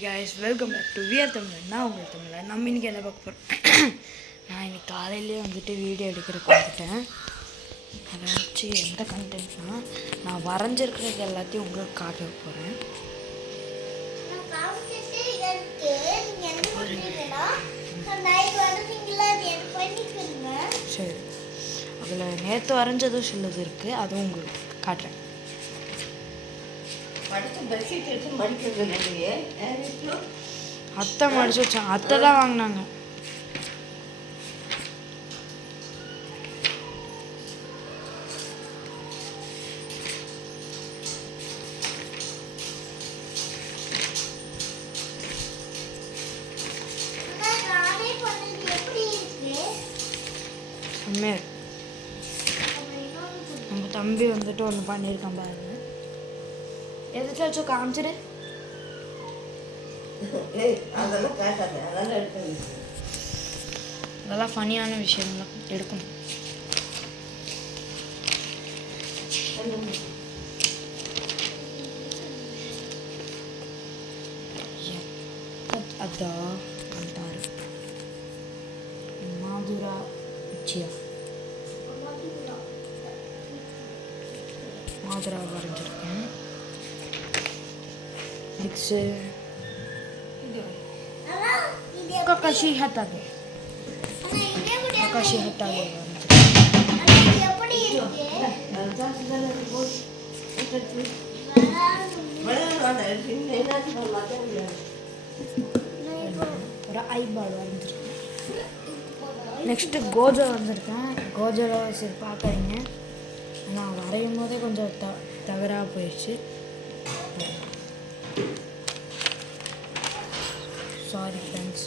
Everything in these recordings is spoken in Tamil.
guys, welcome back to VR Tamil. நான் உங்கள் தமிழ். நம்ம இன்றைக்கி என்ன பார்க்க போகிறோம்? நான் இன்றைக்கி காலையிலேயே வந்துட்டு வீடியோ எடுக்கிறதுக்கு வந்துட்டேன். அதை வச்சு எந்த கண்டென்ட்னால் நான் வரைஞ்சிருக்கிறது எல்லாத்தையும் உங்களுக்கு காட்ட போகிறேன். சரி, அதில் நேற்று வரைஞ்சதும் சிலது இருக்குது, அதுவும் உங்களுக்கு காட்டுறேன். அத்தை மடிச்சு வச்சாங்க, அத்தை தான் வாங்கினாங்க. நம்ம தம்பி வந்துட்டு ஒன்று பண்ணியிருக்கான் பாருங்க. எதாச்சும் காமிச்சிடு. அதெல்லாம் ஃபனியான விஷயம்லாம் எடுக்கணும். அதான் అంటారు మాధురా ఇచ్చియా மாதுரா வரைஞ்சிருக்கேன். நெக்ஸ்ட்டு கக்காஷி ஹட்டாகே ஒரு ஐபால் வரைஞ்சிருக்கேன். நெக்ஸ்ட்டு கோஜா வரைஞ்சிருக்கேன். கோஜாவில் சரி பார்க்காதீங்க, நான் வரையும் போதே கொஞ்சம் தவறாக போயிடுச்சு. Sorry friends.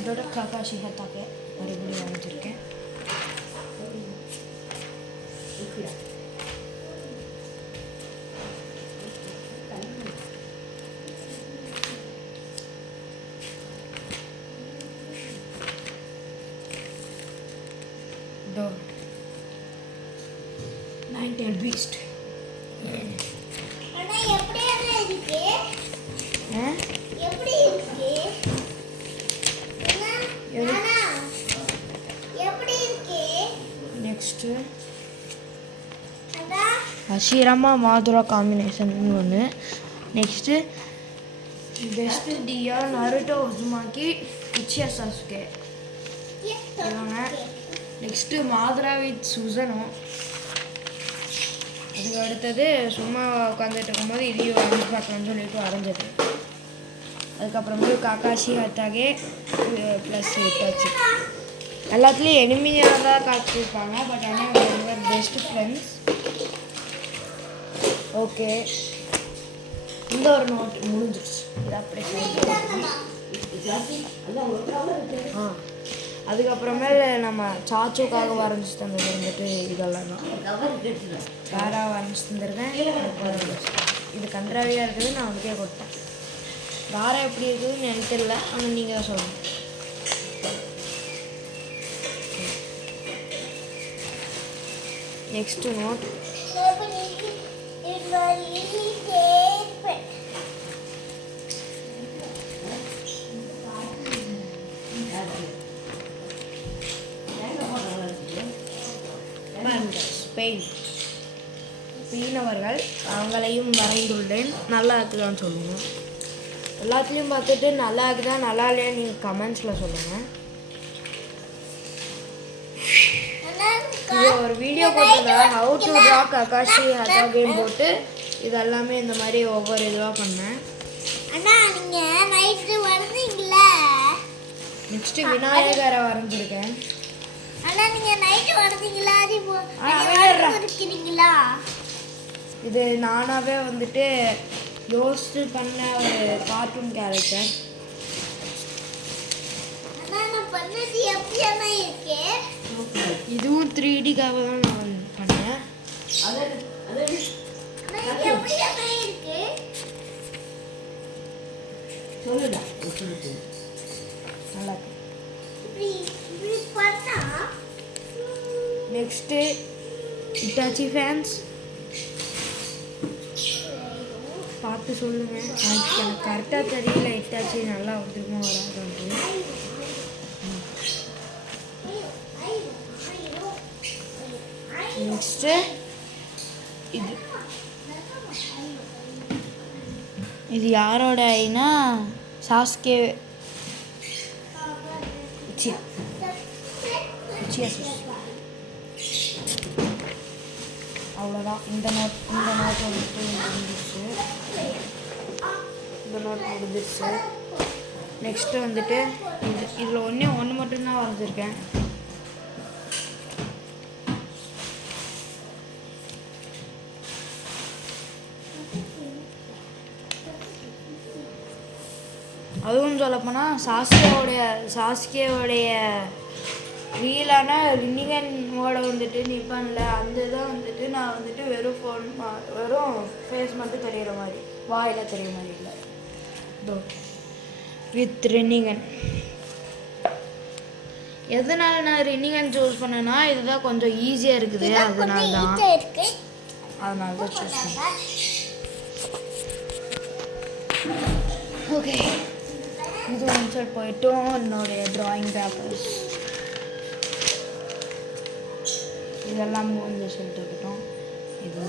இதோட ககாஷி ஹத்தாக்கே மறுபடியும் வரைஞ்சிருக்கேன். The Nine-tailed beast. Next Hashirama Madara combination ஒன்று. நெக்ஸ்ட்டு பெஸ்ட்டு டியா நருட்டோ உசுமாக்கி உச்சியா சாசுகே இவங்க. Next Madara with Susanoo. அதுக்கு அடுத்தது சும்மா உட்காந்துட்டு இருக்கும்போது இதையும் வரைஞ்சி பார்க்கலாம்னு சொல்லிட்டு வரைஞ்சது. அதுக்கப்புறமேட்டு காக்காஷி ஹத்தாகே ப்ளஸ் இட்டாச்சு. எல்லாத்துலேயும் எனிமியாக தான் காட்டியிருப்பாங்க, பட் ஆனால் இவங்க பெஸ்ட் ஃப்ரெண்ட்ஸ். ஓகே, இந்த ஒரு நோட் முடிஞ்சிடுச்சு. இது அப்படியே அதுக்கப்புறமேல நம்ம சாச்சுக்காக வரைஞ்சி தந்தது வந்துட்டு இதெல்லாம் தான் வேறாக வரைஞ்சி தந்துருக்கேன். இது கன்றாவியாக இருக்குது, நான் அவனுக்கே கொடுத்தேன். வேறு எப்படி இருக்குதுன்னு எனக்கு தெரியல, ஆனால் நீங்கள் தான் சொல்லணும். நெக்ஸ்ட்டு நோட் ஸ்பெயினவர்கள், அவங்களையும் வரைந்துள்ளேன். நல்லா இருக்குதான்னு சொல்லுங்கள். எல்லாத்துலேயும் பார்த்துட்டு நல்லா இருக்குதா நல்லா இல்லையா நீங்கள் கமெண்ட்ஸில் சொல்லுங்கள். இது ஒரு வீடியோ போட்டிருந்தேன், ஹவு டு ட்ரா ககாஷி ஹத்தாகேன்னு போட்டு இது எல்லாமே இந்த மாதிரி ஒவ்வொரு இதுவாக பண்ணேன். நெக்ஸ்ட்டு விநாயகரை வரைஞ்சிருக்கேன். இது நானாகவே வந்துட்டு யோசிச்சு பண்ண ஒரு கார்ட்டூன் கேரக்டர். இதுவும் 3Dக்காக தான் நான் பண்ணேன். நல்லா நெக்ஸ்ட்டு இட்டாச்சி ஃபேன்ஸ். பார்த்து சொல்லுங்கள். எனக்கு கரெக்டாக தெரியல இட்டாச்சி நல்லா வந்துருக்குமா வராது. நெக்ஸ்ட்டு இது யாரோட ஐனா சாஸ்கே அவ்வளோதான். இந்த நோட் வந்துட்டு முடிஞ்சிருச்சு. இந்த நோட் முடிஞ்சிருச்சு. நெக்ஸ்ட்டு வந்துட்டு இதில் ஒன்று மட்டும்தான் வரைஞ்சிருக்கேன். அதுவும் சொல்லப்போனால் சாஸ்கேவோடைய ரீலான ரின்னிகனோட வந்துட்டு நிற்பான்ல, அந்த இதை வந்துட்டு நான் வந்துட்டு வெறும் ஃபேஸ் மட்டும் தெரிகிற மாதிரி, வாயில் தெரிகிற மாதிரி இல்லை. வித் ரின்னிகன். எதனால நான் ரின்னிகன் சூஸ் பண்ணேன்னா இதுதான் கொஞ்சம் ஈஸியாக இருக்குது, அதனால தான் சூஸ் பண்ணேன். ஓகே, இது இன்சர்ட் போயிட்டோம். என்னுடைய ட்ராயிங் பேப்பர்ஸ் இதெல்லாம் மூஞ்சி சொல்லிட்டுக்கிட்டோம். இது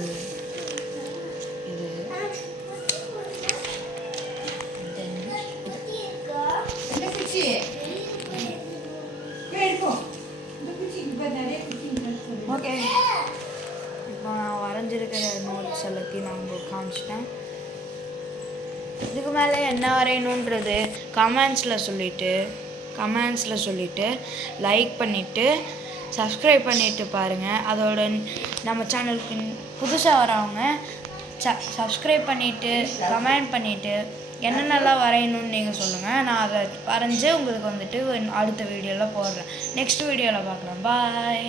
ஓகே. இப்போ நான் வரைஞ்சிருக்கிற நோட்ஸ் எல்லாத்தையும் நான் உங்களுக்கு காமிச்சிட்டேன். இதுக்கு மேலே என்ன வரையணுன்றது கமெண்ட்ஸில் சொல்லிவிட்டு லைக் பண்ணிவிட்டு சப்ஸ்கிரைப் பண்ணிவிட்டு பாருங்கள். அதோட நம்ம சேனலுக்கு புதுசாக வரவங்க சப்ஸ்கிரைப் பண்ணிவிட்டு கமெண்ட் பண்ணிவிட்டு என்னென்னலாம் வரையணும்னு நீங்கள் சொல்லுங்கள். நான் அதை வரைஞ்சி உங்களுக்கு வந்துட்டு அடுத்த வீடியோவில் போடுறேன். நெக்ஸ்ட் வீடியோவில் பார்க்கலாம். பாய்.